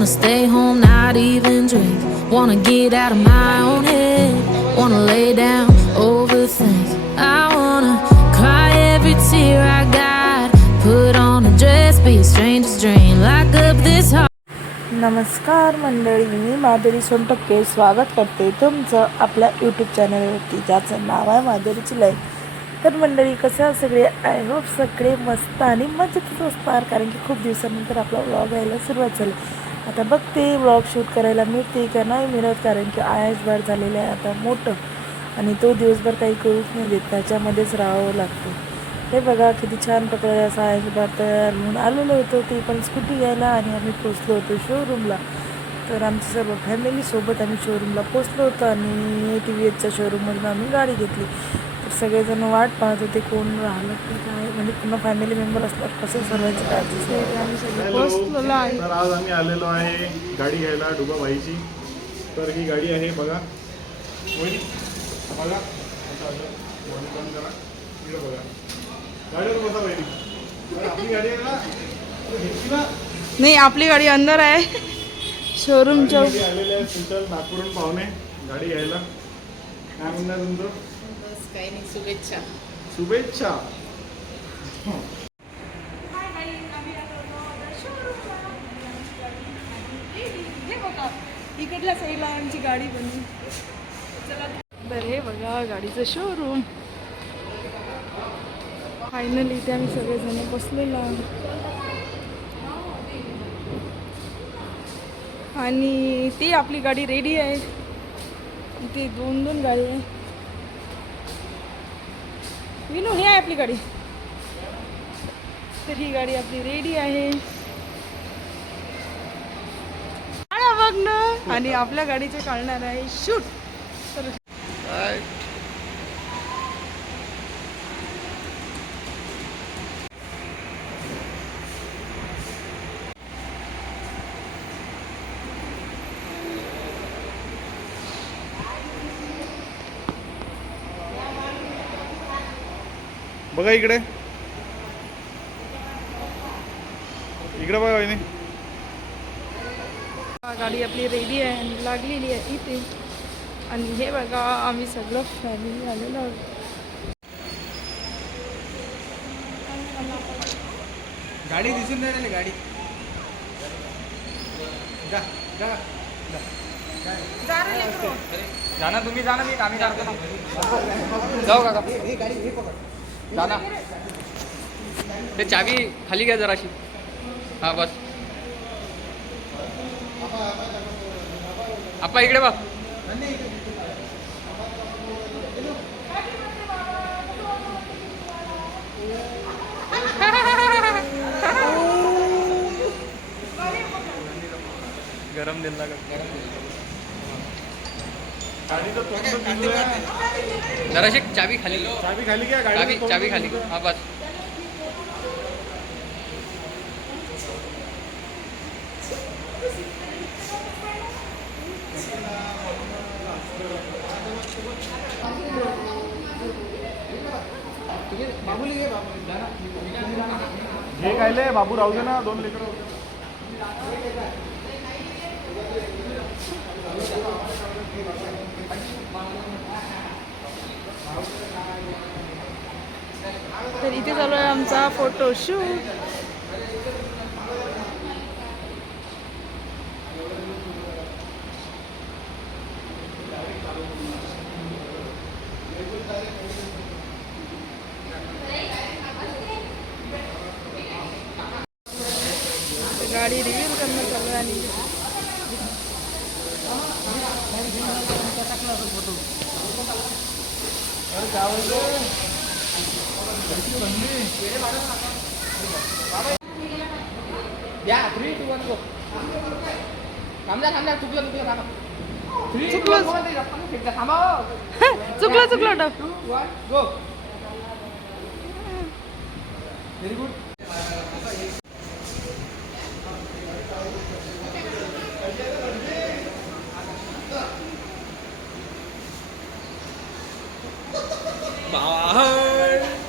Wanna stay home, not even drink. Wanna get out of my own head. Wanna lay down, overthink. I wanna cry every tear I got. Put on a dress, be a stranger's dream. Lock up this heart. नमस्कार मंडळी, मी माधुरी सोनटक्के स्वागत करते तुमचं आपल्या YouTube चॅनलवरती, ज्याचं नाव आहे माधुरीची life. तर मंडळी, कसं सगळे, आय होप सगळे मस्त आणि मजेतच असणार, कारण की खूप दिवसानंतर आपला व्लॉग यायला सुरुवात झाली. आता बघते व्लॉग शूट करायला मिळते का नाही मिळत, कारण की आयुष्यभर झालेलं आहे आता मोठं, आणि तो दिवसभर काही करूच नाही देत, त्याच्यामध्येच राहावं लागतं. हे बघा किती छान प्रकारे असा आयुष्यभर तयार म्हणून आलेलो होतो, ते पण स्कूटी घ्यायला, आणि आम्ही पोचलो होतो शोरूमला. तर आमची सर्व फॅमिलीसोबत आम्ही शोरूमला पोचलो होतो, आणि TVSच्या शोरूममधून आम्ही गाडी घेतली. तर सगळेजण वाट पाहत होते कोण राहिलं की काय, म्हणजे पूर्ण फॅमिली मेंबर असल्यावर कसं सर्वांची काळजी. आम्ही सगळे पोचलेलो आहे. तर आज आम्ही आलेलो आहे गाडी घ्यायला डुबाबाईची. तर ही गाडी आहे बघा, बघा बंद करा, इकडे बघा, गाडीवर बसा पाहिजे. आपली गाडी आहे ना, नाही, आपली गाडी अंदर आहे शोरूमच्या. आलेले आहे स्पेशल नागपूरहून पाहुणे गाडी घ्यायला. काय म्हणणार तुमचं? बस काही नाही, शुभेच्छा. शुभेच्छा. इकडल्या साईडला आहे आमची गाडी बनली. तर हे बघा गाडीचं शोरूम. फायनली इथे आम्ही सगळेजण बसलेलो आहोत, आणि ती आपली गाडी रेडी आहे. इथे दोन गाडी आहे. विनू, ही आहे आपली गाडी. तर ही गाडी आपली रेडी आहे बघ ना, आणि आपल्या गाडीचे काढणार आहे शूट. तर बघा इकडे, इकडे बघा वहिनी. गाडी आपली रेडी आहे आणि लागलेली आहे इथे. आणि हे बघा आम्ही सगळं फॅमिली आलेलो आहोत. गाडी दिसून नाही राहिली गाडी. जा जा जा ना, तुम्ही जा ना, मी आम्ही काढतो ना. जाऊ का जा ना. ते चावी खाली घ्या जराशी. हा बस. आप्पा इकडे बघ. गरम दिला गाडीचं तोंड पिंजलं. जराशी चावी खाली. चावी खाली घ्या, चावी चावी खाली. हा बस. हे कायले बाबू राहू दे ना, 2 लेकरं होते. तर इथे चालू आहे आमचा फोटोशूट. गाडी रिव्ह्यू करणं चालू आहे. आणि या 3, 2, 1 गो. थांबला चुकलं थांबा. 3, 2, 1 थांबा. चुकलं 2, 1 गो. Very good.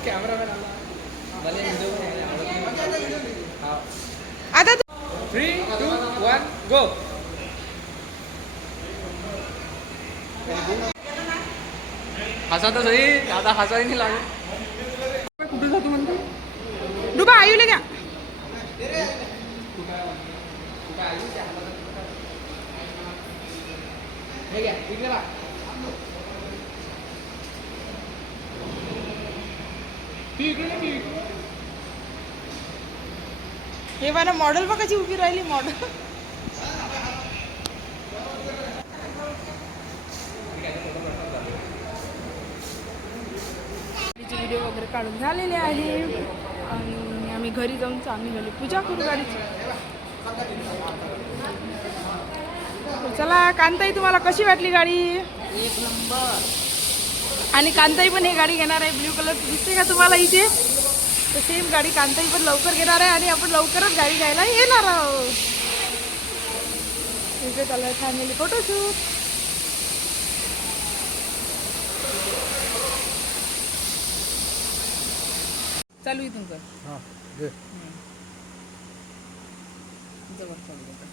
कॅमेरामॅन आला. आता 3, 2, 1 गो. हसा तर सही आता हसाही नाही लागेल. कुठे जातो म्हणते डुबा आयुले का हे मला मॉडेल बघ कशी उभी राहिली मॉडेल. व्हिडिओ वगैरे काढून झालेले आहे आणि आम्ही घरी जाऊन चांगली झाली पूजा करू गाडीची. तर चला कांताई तुम्हाला कशी वाटली गाडी. एक नंबर. आणि कांताई पण ही गाडी घेणार आहे. ब्ल्यू कलर दिसते का तुम्हाला इथे. तर सेम गाडी कांताई पण लवकर घेणार आहे आणि आपण लवकरच गाडी घ्यायला येणार आहोत. इथे चालू आहे फॅमिली फोटोशूट. चालू इथून कर. हां दे. जवळ चालू कर.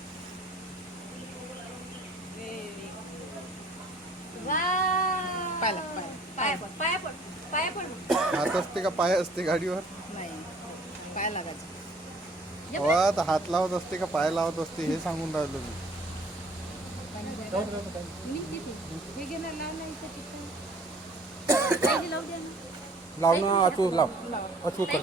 पाय हात असते का पाय असते गाडीवर. नाही पाय लागायचं. हवा तर हात लावत असते का पाय लावत असते हे सांगून राहिलो मी. हे घेणार लाव नाही लाव ना अचूक लाव अचूक कर.